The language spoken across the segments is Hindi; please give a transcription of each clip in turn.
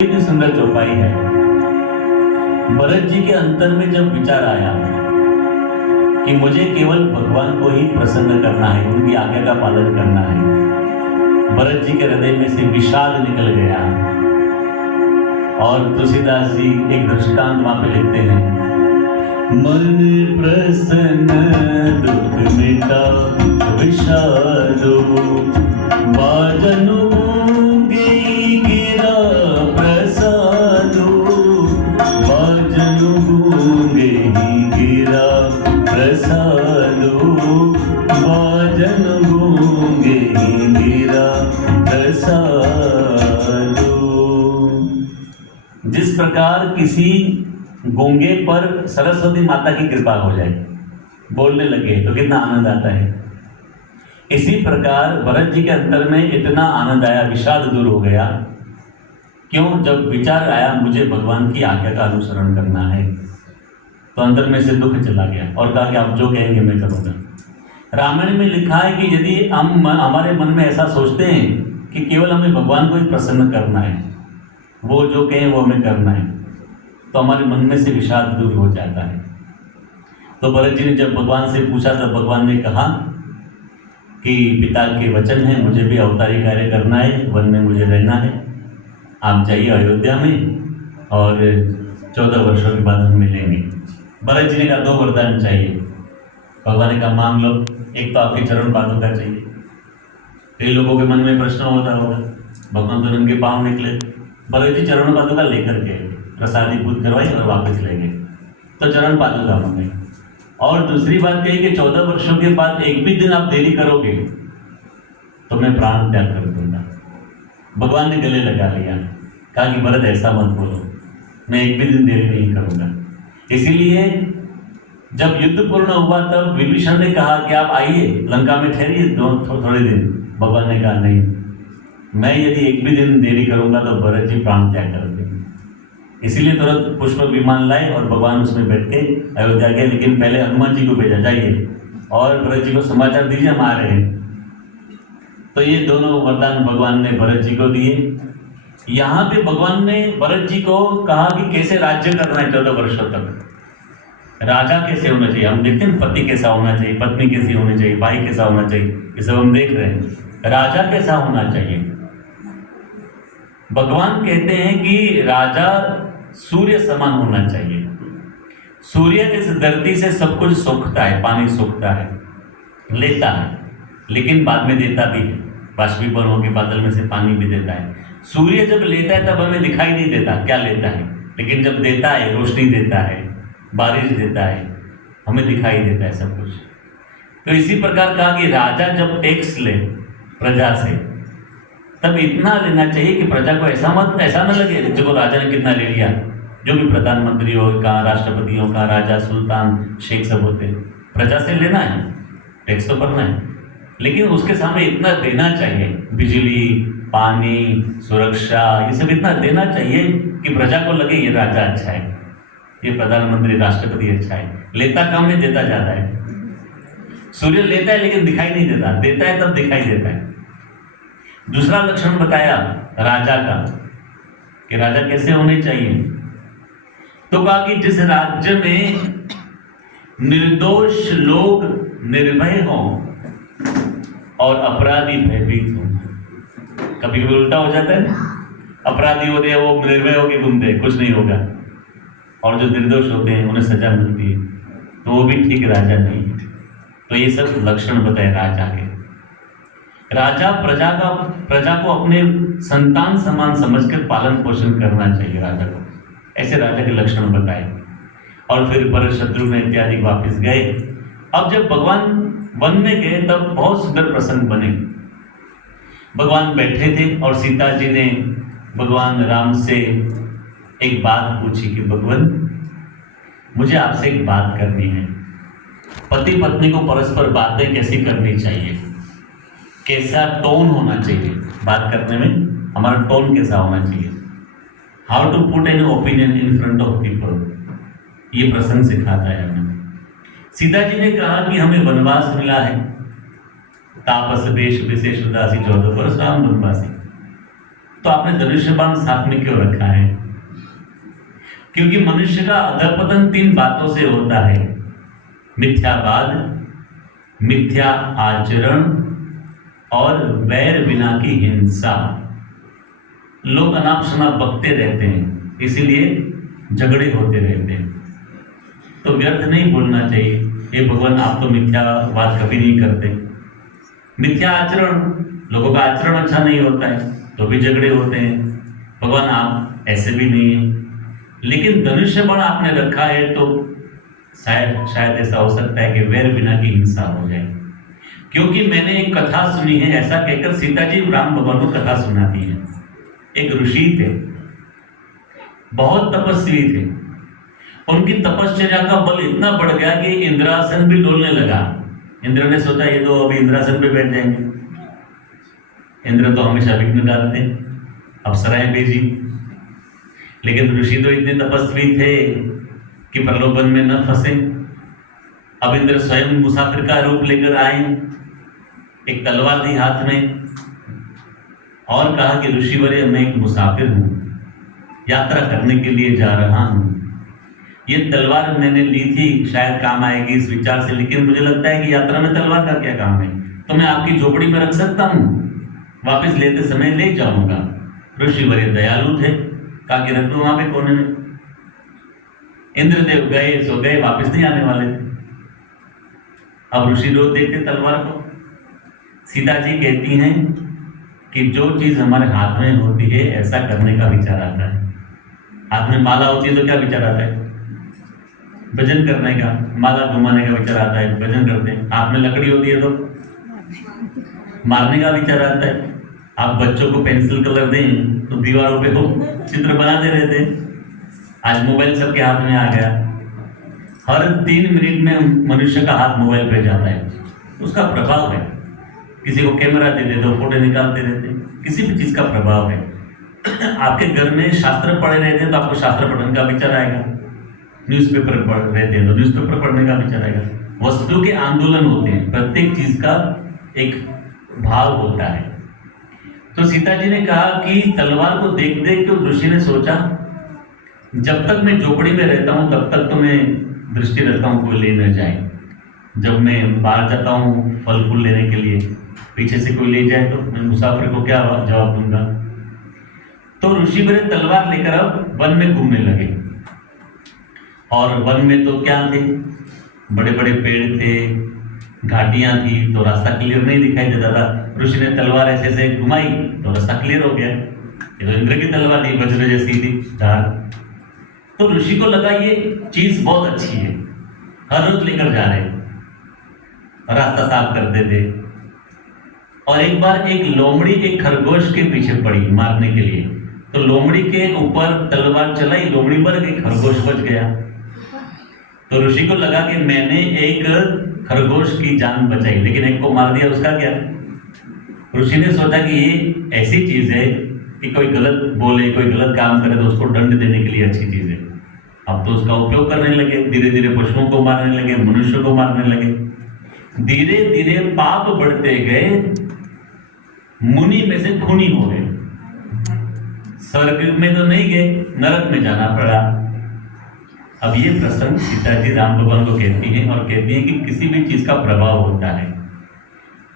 कितनी सुंदर चौपाई है। भरत जी के अंतर में जब विचार आया कि मुझे केवल भगवान को ही प्रसन्न करना है, उनकी आज्ञा का पालन करना है, भरत जी के हृदय में से विषाद निकल गया। और तुलसीदास जी एक दृष्टांत वहां पे लिखते हैं, मन प्रसन्न दुख मिटा विषादो बाजनु गूंगे गिरा प्रसादो बाजनु गूंगे गिरा प्रसादो बाजनु गूंगे गिरा प्रसादो। जिस प्रकार किसी गूंगे पर सरस्वती माता की कृपा हो जाए, बोलने लगे तो कितना आनंद आता है। इसी प्रकार भरत जी के अंतर में इतना आनंद आया, विषाद दूर हो गया। क्यों? जब विचार आया मुझे भगवान की आज्ञा का अनुसरण करना है, तो अंदर में से दुख चला गया और कहा कि आप जो कहेंगे मैं करूँगा। रामायण में लिखा है कि यदि हम हमारे मन में ऐसा सोचते हैं कि केवल हमें भगवान को ही प्रसन्न करना है, वो जो कहें वो हमें करना है, तो हमारे मन में से विषाद दूर हो जाता है। तो भरत जी ने जब भगवान से पूछा तब भगवान ने कहा कि पिता के वचन है, मुझे भी अवतारी कार्य करना है, वन में मुझे रहना है, आप जाइए अयोध्या में और 14 वर्षों के बाद हम मिलेंगे। भरत जी ने कहा 2 वरदान चाहिए। भगवान ने कहा मांग लो। एक तो आपके चरण पादुका चाहिए। कई लोगों के मन में प्रश्न होता होगा, भगवान तो उनके पाँव निकले, भरत जी चरण पादुका लेकर के प्रसादी पूज करवाई और वापस ले गए, तो चरण पादुका मांगे। और दूसरी बात यह कि 14 वर्षों के बाद एक भी दिन आप देरी करोगे तो मैं प्राण त्याग कर दूंगा। भगवान ने गले लगा लिया, कहा कि भरत ऐसा मत बोलो, मैं एक भी दिन देरी नहीं करूंगा। इसीलिए जब युद्ध पूर्ण हुआ तब विभीषण ने कहा कि आप आइए लंका में ठहरिए थोड़े दिन। भगवान ने कहा नहीं, मैं यदि एक भी दिन देरी करूंगा तो भरत जी प्राण त्याग कर देंगे। इसीलिए तुरंत पुष्पक विमान लाए और भगवान उसमें बैठ के अयोध्या गए। लेकिन पहले हनुमान जी को भेजा, जाइए और भरत जी को समाचार दीजिए हम आ रहे हैं। तो ये दोनों वरदान भगवान ने भरत जी को दिए। यहाँ पे भगवान ने भरत जी को कहा कि कैसे राज्य करना है 14 वर्षों तक, राजा कैसे होना चाहिए। हम देखते हैं पति कैसा होना चाहिए, पत्नी कैसी होनी चाहिए, भाई कैसा होना चाहिए, ये सब हम देख रहे हैं। राजा कैसा होना चाहिए? भगवान कहते हैं कि राजा सूर्य समान होना चाहिए। सूर्य इस धरती से सब कुछ सोखता है, पानी सोखता है, लेता है, लेकिन बाद में देता भी है। बाष्पीभवन होकर बादल में से पानी भी देता है। सूर्य जब लेता है तब हमें दिखाई नहीं देता क्या लेता है, लेकिन जब देता है, रोशनी देता है, बारिश देता है, हमें दिखाई देता है सब कुछ। तो इसी प्रकार कहा कि राजा जब टैक्स ले प्रजा से तब इतना लेना चाहिए कि प्रजा को ऐसा न लगे देखो राजा ने कितना ले लिया। जो भी प्रधानमंत्री हो, कहाँ राष्ट्रपति हो, कहाँ राजा, सुल्तान, शेख सब होते हैं, प्रजा से लेना है, टैक्स तो भरना है, लेकिन उसके सामने इतना देना चाहिए, बिजली, पानी, सुरक्षा, ये सब इतना देना चाहिए कि प्रजा को लगे ये राजा अच्छा है, ये प्रधानमंत्री, राष्ट्रपति अच्छा है। लेता कम है, देता ज्यादा है। सूर्य लेता है लेकिन दिखाई नहीं देता, देता है तब दिखाई देता है। दूसरा लक्षण बताया राजा का कि राजा कैसे होने चाहिए, तो कहा कि जिस राज्य में निर्दोष लोग निर्भय हों और अपराधी भयभीत हों। कभी कभी उल्टा हो जाता है, अपराधी होते हैं वो निर्भय होकर घूमते हैं, कुछ नहीं होगा, और जो निर्दोष होते हैं उन्हें सजा मिलती है, तो वो भी ठीक राजा नहीं है। तो ये सब लक्षण बताए राजा के। राजा प्रजा को अपने संतान समान समझकर पालन पोषण करना चाहिए राजा को, ऐसे राजा के लक्षण बताए। और फिर भरत, शत्रुघ्न इत्यादि वापस गए। अब जब भगवान वन में गए तब बहुत सुंदर प्रसंग बने। भगवान बैठे थे और सीता जी ने भगवान राम से एक बात पूछी कि भगवान मुझे आपसे एक बात करनी है। पति पत्नी को परस्पर बातें कैसी करनी चाहिए, कैसा टोन होना चाहिए बात करने में, हमारा टोन कैसा होना चाहिए, how to put an opinion in front of people, ये प्रसंग सिखाता है हमें। सीता जी ने कहा कि हमें वनवास मिला है, तापस देश विशेष उदासी 14 वर्ष राम वनवासी। तो तो आपने धनुष्य बाण साथ में क्यों रखा है? क्योंकि मनुष्य का अधःपतन 3 बातों से होता है, मिथ्यावाद, मिथ्या आचरण और वैर बिना की हिंसा। लोग अनाप शनाप बकते रहते हैं, इसीलिए झगड़े होते रहते हैं। तो व्यर्थ नहीं बोलना चाहिए, हे भगवान आप तो मिथ्यावाद कभी नहीं करते। मिथ्या आचरण, लोगों का आचरण अच्छा नहीं होता है तो भी झगड़े होते हैं, भगवान आप ऐसे भी नहीं है। लेकिन धनुष्य बाण आपने रखा है तो शायद ऐसा हो सकता है कि वैर बिना की हिंसा हो जाए। क्योंकि मैंने एक कथा सुनी है, ऐसा कहकर सीता जी राम भगवान को कथा सुनाती है। एक ऋषि थे, बहुत तपस्वी थे, उनकी तपश्चर्या का बल इतना बढ़ गया कि इंद्रासन भी डोलने लगा। इंद्र ने सोचा ये तो अभी इंद्रासन पे बैठ जाएंगे, इंद्र तो हमेशा विघ्न डालते, अप्सराएं भेजी। लेकिन ऋषि तो इतने तपस्वी थे कि प्रलोभन में न फंसे। अब इंद्र स्वयं मुसाफिर का रूप लेकर आए, एक तलवार थी हाथ में और कहा कि ऋषिवर्य मैं एक मुसाफिर हूं, यात्रा करने के लिए जा रहा हूं। ये तलवार मैंने ली थी, शायद काम आएगी इस विचार से, लेकिन मुझे लगता है कि यात्रा में तलवार का क्या काम है, तो मैं आपकी झोपड़ी में रख सकता हूं, वापस लेते समय ले जाऊंगा। ऋषिवर्य दयालु थे, कहा कि रख दो वहां पे कोने में। इंद्रदेव गए सो गए, वापस नहीं आने वाले थे। अब ऋषि रोज देखते तलवार को। सीता जी कहती हैं कि जो चीज हमारे हाथ में होती है ऐसा करने का विचार आता है। हाथ में माला होती है तो क्या विचार आता है? भजन करने का, माला घुमाने का विचार आता है, भजन करते हैं। हाथ में लकड़ी होती है तो मारने का विचार आता है। आप बच्चों को पेंसिल कलर दें तो दीवारों पे वो चित्र बनाते रहते हैं। आज मोबाइल सबके हाथ में आ गया, हर 3 मिनट में मनुष्य का हाथ मोबाइल पे जाता है, उसका प्रभाव है। किसी को कैमरा दे देते, फोटो निकालते रहते, किसी भी चीज का प्रभाव है। आपके घर में शास्त्र पढ़े रहते हैं तो आपको शास्त्र पढ़ने का विचार आएगा, न्यूज़पेपर पढ़ रहते हैं तो न्यूज़पेपर पढ़ने का विचार आएगा। वस्तु के आंदोलन होते हैं, प्रत्येक चीज का एक भाव होता है। तो सीता जी ने कहा कि तलवार को देख देख के ऋषि ने सोचा जब तक मैं झोपड़ी में रहता हूं तब तक तो मैं दृष्टि रखता हूं कोई ले न जाए। जब मैं बाहर जाता हूं फल फूल लेने के लिए, पीछे से कोई ले जाए तो मैं मुसाफिर को क्या जवाब दूंगा। तो ऋषि बड़े तलवार लेकर अब वन में घूमने लगे। और वन में तो क्या थे, बड़े बड़े पेड़ थे, घाटियां थी, तो रास्ता क्लियर नहीं दिखाई देता था। ऋषि ने तलवार ऐसे ऐसे घुमाई तो रास्ता क्लियर हो गया। ये तो इंद्र की तलवार थी, वज्र जैसी थी धार। तो ऋषि को लगा ये चीज बहुत अच्छी है, हर रोज लेकर जा रहे, रास्ता साफ करते थे। और एक बार एक लोमड़ी एक खरगोश के पीछे पड़ी मारने के लिए, तो लोमड़ी के ऊपर तलवार चलाई, लोमड़ी पर एक खरगोश बच गया। तो ऋषि को लगा कि मैंने एक खरगोश की जान बचाई, लेकिन एक को मार दिया, उसका क्या। ऋषि ने सोचा कि ये ऐसी चीज है कि कोई गलत बोले, कोई गलत काम करे तो उसको दंड देने के लिए अच्छी चीज है। अब तो उसका उपयोग करने लगे, धीरे धीरे पशुओं को मारने लगे, मनुष्य को मारने लगे। धीरे धीरे पाप बढ़ते गए, मुनि में से खूनी हो गए। स्वर्ग में तो नहीं गए, नरक में जाना पड़ा। अब ये प्रसंग सीता जी राम भगवान को कहती हैं और कहती हैं कि किसी भी चीज का प्रभाव होता है।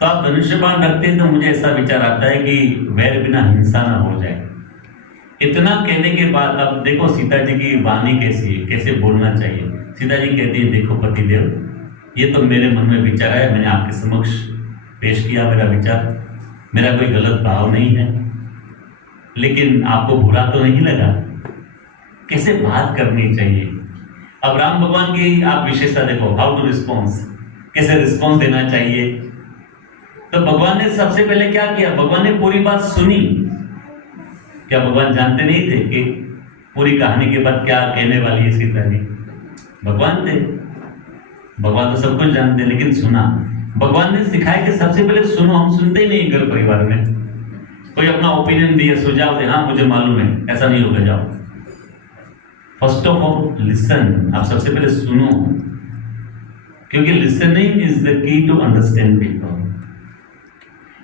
तो आप धनुष्य बाण रखते हैं तो मुझे ऐसा विचार आता है कि वैर बिना हिंसा ना हो जाए। इतना कहने के बाद अब देखो सीता जी की वाणी कैसी है, कैसे बोलना चाहिए। सीता जी कहती है देखो पतिदेव, ये तो मेरे मन में विचार है, मैंने आपके समक्ष पेश किया मेरा विचार, मेरा कोई गलत भाव नहीं है, लेकिन आपको बुरा तो नहीं लगा। कैसे बात करनी चाहिए। अब राम भगवान की आप विशेषता देखो, हाउ टू रिस्पॉन्स, कैसे रिस्पॉन्स देना चाहिए। तो भगवान ने सबसे पहले क्या किया, भगवान ने पूरी बात सुनी। क्या भगवान जानते नहीं थे कि पूरी कहानी के बाद क्या कहने वाली है सीता जी? भगवान थे, भगवान तो सब कुछ जानते, लेकिन सुना। भगवान ने सिखाया कि सबसे पहले सुनो। हम सुनते ही नहीं घर परिवार में, कोई अपना ओपिनियन दिए, सुझाव दे, हाँ मुझे मालूम है, ऐसा नहीं होगा, जाओ। फर्स्ट ऑफ ऑल लिसन, आप सबसे पहले सुनो, क्योंकि listening is the key to understand people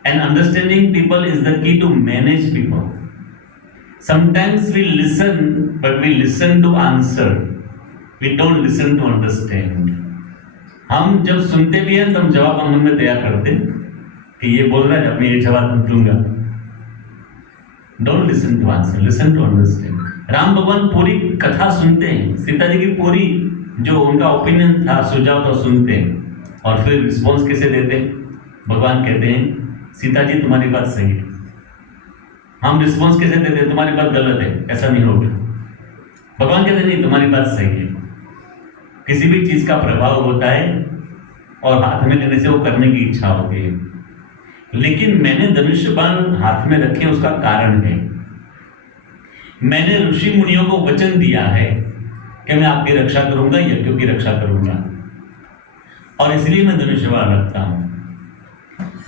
and understanding people is the key to manage people. Sometimes we listen, but we listen to answer. We don't listen to understand. हम जब सुनते भी हैं तो हम जवाब मन में तैयार करते हैं कि ये बोल रहा है, अपनी ये जवाब दूंगा. Don't listen to answer, listen to understand. Ram भगवान पूरी कथा सुनते हैं, सीता जी की पूरी जो उनका ओपिनियन था, सुझाव था, सुनते हैं और फिर रिस्पॉन्स कैसे देते हैं. भगवान कहते हैं सीता जी तुम्हारी बात सही है. हम रिस्पॉन्स कैसे देते हैं, तुम्हारी बात गलत है, ऐसा नहीं होगा. भगवान कहते नहीं, तुम्हारी बात सही है. किसी भी चीज का प्रभाव होता है और हाथ में लेने से वो करने की इच्छा होती है. लेकिन मैंने धनुष्य बाण हाथ में रखे, उसका कारण है मैंने ऋषि मुनियों को वचन दिया है कि मैं आपकी रक्षा करूंगा, यज्ञों की रक्षा करूंगा, और इसलिए मैं धनुष्य बाण रखता हूं.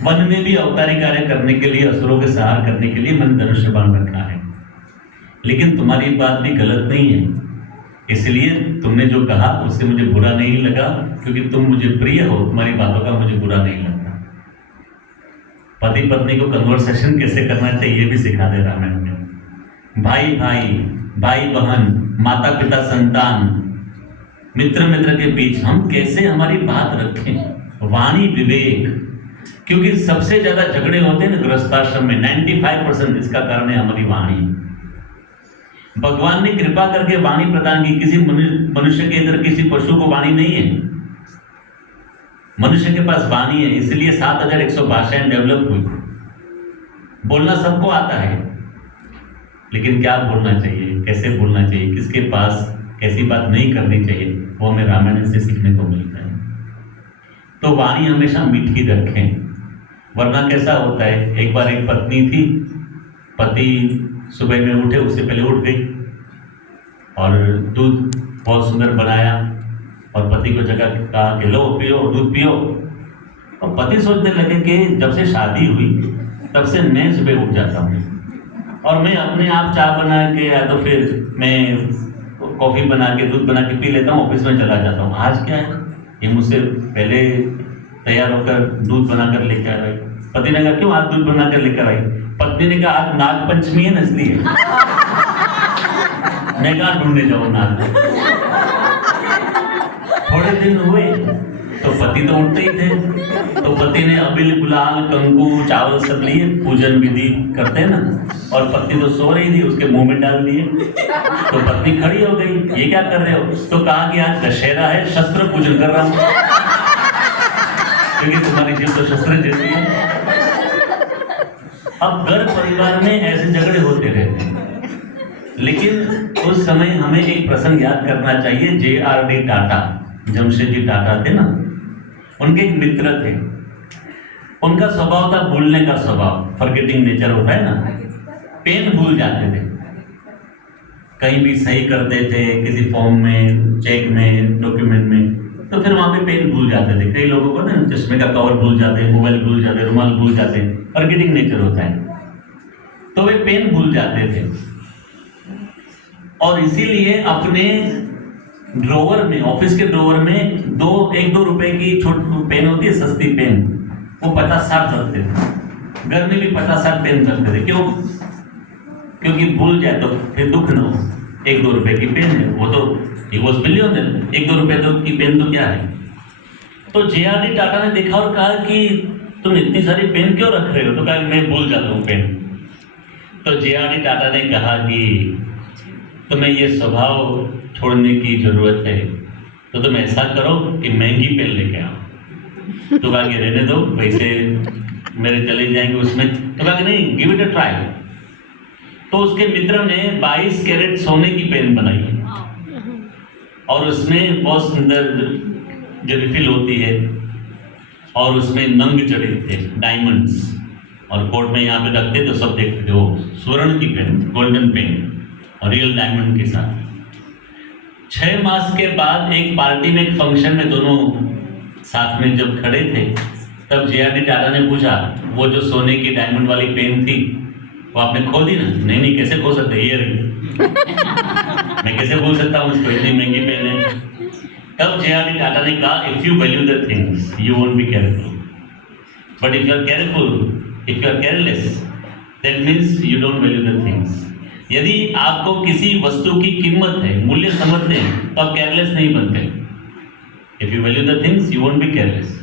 वन में भी अवतारी कार्य करने के लिए, असुरों के संहार करने के लिए मैंने धनुष्य बाण रखा है. लेकिन तुम्हारी बात भी गलत नहीं है, इसलिए तुमने जो कहा उससे मुझे बुरा नहीं लगा, क्योंकि तुम मुझे प्रिय हो, तुम्हारी बातों का मुझे बुरा नहीं लगता. पति पत्नी को कन्वर्सेशन कैसे करना चाहिए भी सिखा दे रामायण में. भाई भाई, भाई बहन, माता पिता संतान, मित्र मित्र के बीच हम कैसे हमारी बात रखें. वाणी विवेक, क्योंकि सबसे ज्यादा झगड़े होते हैं ना गृहस्थाश्रम में. 95% इसका कारण है हमारी वाणी. भगवान ने कृपा करके वाणी प्रदान की. किसी मनुष्य के इधर किसी पशु को वाणी नहीं है, मनुष्य के पास वाणी है. इसलिए 7100 भाषाएं डेवलप हुई. बोलना सबको आता है, लेकिन क्या बोलना चाहिए, कैसे बोलना चाहिए, किसके पास कैसी बात नहीं करनी चाहिए, वो हमें रामायण से सीखने को मिलता है. तो वाणी हमेशा मीठी रखें, वरना कैसा होता है. एक बार एक पत्नी थी, पति सुबह में उठे, उससे पहले उठ गई और दूध बहुत सुंदर बनाया और पति को जगह कहा कि लो पियो, दूध पियो. और पति सोचने लगे कि जब से शादी हुई तब से मैं सुबह उठ जाता हूँ और मैं अपने आप चाय बना के या तो फिर मैं कॉफ़ी बना के, दूध बना के पी लेता हूँ, ऑफिस में चला जाता हूँ. आज क्या है, ये मुझसे पहले तैयार होकर दूध बनाकर लेकर आई. पति ने कहा क्यों आज दूध बनाकर लेकर आई. पत्नी ने कहा आज नाग पंचमी है, नजदी है. मैं कहा ढूंढने जाओ नाग. थोड़े दिन हुए तो पति तो उठते ही थे, तो पति ने अबिल, गुलाल, कंकु, चावल सब लिए, पूजन विधि करते हैं ना, और पत्नी तो सो रही थी, उसके मुंह में डाल दिए. तो पत्नी खड़ी हो गई, ये क्या कर रहे हो. तो कहा कि आज दशहरा है, शस्त्र पूजन कर रहा हूं, क्योंकि तुम्हारी जीव तो शस्त्र जैसी है. अब घर परिवार में ऐसे झगड़े होते रहते हैं, लेकिन उस समय हमें एक प्रसंग याद करना चाहिए. J.R.D. टाटा, जमशेदजी टाटा थे ना, उनके एक मित्र थे. उनका स्वभाव था भूलने का स्वभाव, फॉरगेटिंग नेचर होता है ना. पेन भूल जाते थे, कहीं भी सही करते थे, किसी फॉर्म में, चेक में, डॉक्यूमेंट में, तो फिर वहां पे पेन भूल जाते थे. कई लोगों को ना चश्मे का कवर भूल जाते हैं, मोबाइल भूल जाते हैं, रुमाल भूल जाते हैं, फॉरगेटिंग नेचर होता है. तो वे पेन भूल जाते थे और इसीलिए अपने ड्रॉवर में, ऑफिस के ड्रॉवर में 1-2 रुपए की छोटी पेन होती है, सस्ती पेन, वो 50-60 रखते थे. घर में भी 50-60 पेन रखते थे. क्यों? क्योंकि भूल जाए तो फिर दुख न हो. 1-2 रुपए की पेन है, वो तो ही वॉज बिलियनर. 1-2 रुपए की पेन तो क्या है. तो J.R.D. टाटा ने देखा और कहा कि तुम इतनी सारी पेन क्यों रख रहे हो. तो कहा मैं भूल जाता हूँ पेन. तो J.R.D. टाटा ने कहा कि तुम्हें ये स्वभाव छोड़ने की जरूरत है, तो तुम ऐसा करो कि महंगी पेन लेके आओ. तो कहा कि रहने दो, पैसे मेरे चले जाएंगे उसमें. तो कहा कि नहीं, गिव इट अ ट्राई. तो उसके मित्र ने 22 कैरेट सोने की पेन बनाई और उसमें बहुत सुंदर जो रिफिल होती है और उसमें नंग जड़े थे, डायमंड्स, और कोर्ट में यहाँ पे रखते तो सब देखते थे. वो स्वर्ण की पेन, गोल्डन पेन और रियल डायमंड के साथ. 6 मास के बाद एक पार्टी में, एक फंक्शन में दोनों साथ में जब खड़े थे, तब J.R.D. टाटा ने पूछा वो जो सोने की डायमंड वाली पेन थी वो आपने खो दी ना. नहीं, कैसे खो सकते, ये मैं कैसे भूल सकता हूँ उसको, इतनी महंगी पेन है. तब J.R.D. टाटा ने कहा if you value the things you won't be careful, but if you are careful, if you are careless, that means you don't value the things. यदि आपको किसी वस्तु की कीमत है, मूल्य समझते हैं, तो आप केयरलेस नहीं बनते। If you value the things you won't B careless,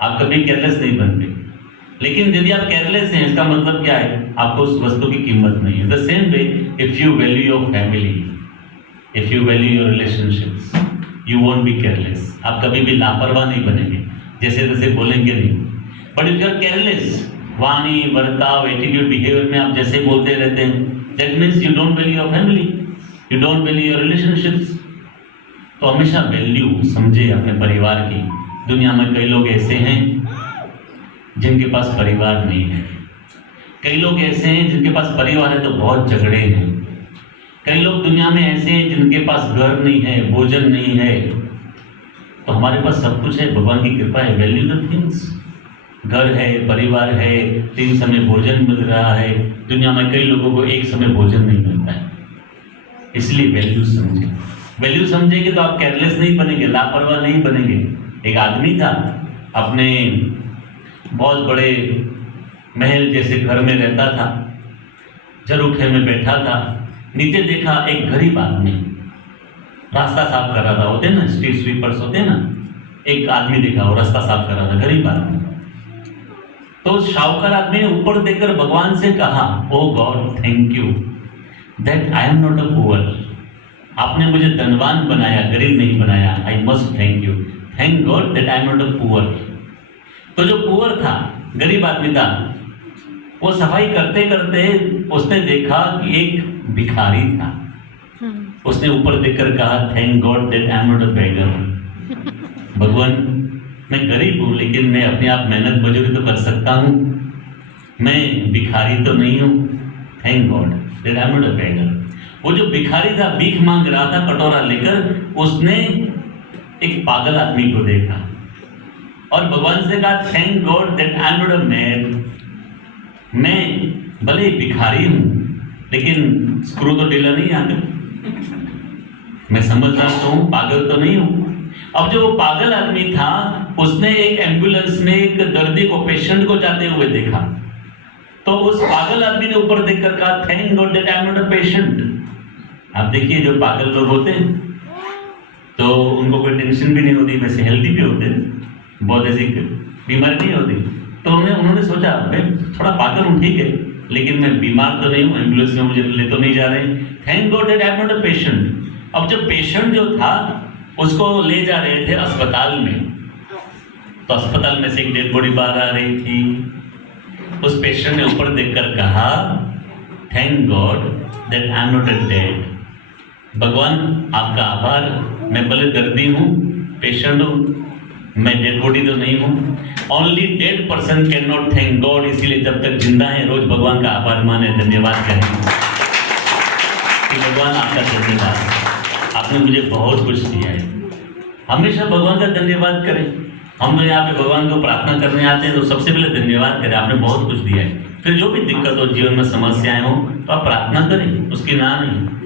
आप कभी केयरलेस नहीं बनते। लेकिन यदि आप केयरलेस हैं, इसका मतलब क्या है? आपको उस वस्तु की कीमत नहीं है। The same way if you value your family, if you value your relationships, you won't B careless. आप कभी भी लापरवाह नहीं बनेंगे, जैसे तैसे बोलेंगे नहीं। But if you are careless, वाणी, बर्ताव, एटीट्यूड, बिहेवियर में आप जैसे बोलते रहते हैं, that means you don't value your family, you don't value your relationships. तो हमेशा वैल्यू समझे अपने परिवार की। दुनिया में कई लोग ऐसे हैं जिनके पास परिवार नहीं है, कई लोग ऐसे हैं जिनके पास परिवार है तो बहुत झगड़े हैं, कई लोग दुनिया में ऐसे हैं जिनके पास घर नहीं है, भोजन नहीं है। तो हमारे पास सब कुछ है, भगवान की कृपा है। Value the things. घर है, परिवार है, 3 समय भोजन मिल रहा है। दुनिया में कई लोगों को एक समय भोजन नहीं मिलता है, इसलिए वैल्यू समझे। वैल्यू समझेंगे तो आप केयरलेस नहीं बनेंगे, लापरवाह नहीं बनेंगे। एक आदमी था, अपने बहुत बड़े महल जैसे घर में रहता था, झरोखे में बैठा था। नीचे देखा एक गरीब आदमी रास्ता साफ कर रहा था। होते ना स्ट्रीट स्वीपर्स होते ना, एक आदमी देखा वो रास्ता साफ कर रहा था, गरीब आदमी। तो शाहूकार आदमी ने ऊपर देखकर भगवान से कहा, oh God thank you that I am not a poor. आपने मुझे धनवान बनाया, गरीब नहीं बनाया। I must thank you, thank God that I am not a poor. तो जो पुअर था, गरीब आदमी था, वो सफाई करते करते उसने देखा कि एक भिखारी था। उसने ऊपर देखकर कहा, thank God that I am not a beggar. भगवान, मैं गरीब हूँ लेकिन मैं अपने आप मेहनत मजदूरी तो कर सकता हूँ, मैं भिखारी तो नहीं हूँ। Thank God that I am not a beggar. वो जो भिखारी था, भीख मांग रहा था कटोरा लेकर, उसने एक पागल आदमी को देखा और भगवान से कहा, thank God that I am not a man. मैं भले भिखारी हूं लेकिन स्क्रू तो ढीला नहीं आते, मैं समझदार तो हूं, पागल तो नहीं हूं। अब जो पागल आदमी था, उसने एक एम्बुलेंस में एक दर्दी को, पेशेंट को जाते हुए देखा। तो उस पागल आदमी ने ऊपर देखकर कहा, thank God that I am not a patient. आप देखिए, जो पागल लोग होते हैं तो उनको कोई टेंशन भी नहीं होती, वैसे हेल्दी भी होते हैं, बहुत ऐसी बीमारी नहीं होती। तो उन्होंने सोचा, मैं थोड़ा पागल हूँ ठीक है, लेकिन मैं बीमार तो नहीं हूँ, एम्बुलेंस में मुझे ले तो नहीं जा रहे। Thank God that I am not a patient. अब जो पेशेंट जो था, उसको ले जा रहे थे अस्पताल में, तो अस्पताल में से एक डेड बॉडी बाहर आ रही थी। उस पेशेंट ने ऊपर देखकर कहा, thank God that I am not a dead. भगवान आपका आभार, मैं भले दर्दी हूँ, पेशेंट हूँ, मैं डेड बॉडी तो नहीं हूँ। Only dead person can not thank God. इसीलिए जब तक जिंदा है रोज भगवान का आभार माने, धन्यवाद करें कि भगवान आपका धन्यवाद, आपने मुझे बहुत कुछ दिया है। हमेशा भगवान का धन्यवाद करें। हम लोग यहाँ पे भगवान को प्रार्थना करने आते हैं तो सबसे पहले धन्यवाद करें, आपने बहुत कुछ दिया है। फिर जो भी दिक्कत हो, जीवन में समस्याएं हो, तो आप प्रार्थना करें, उसकी ना नहीं।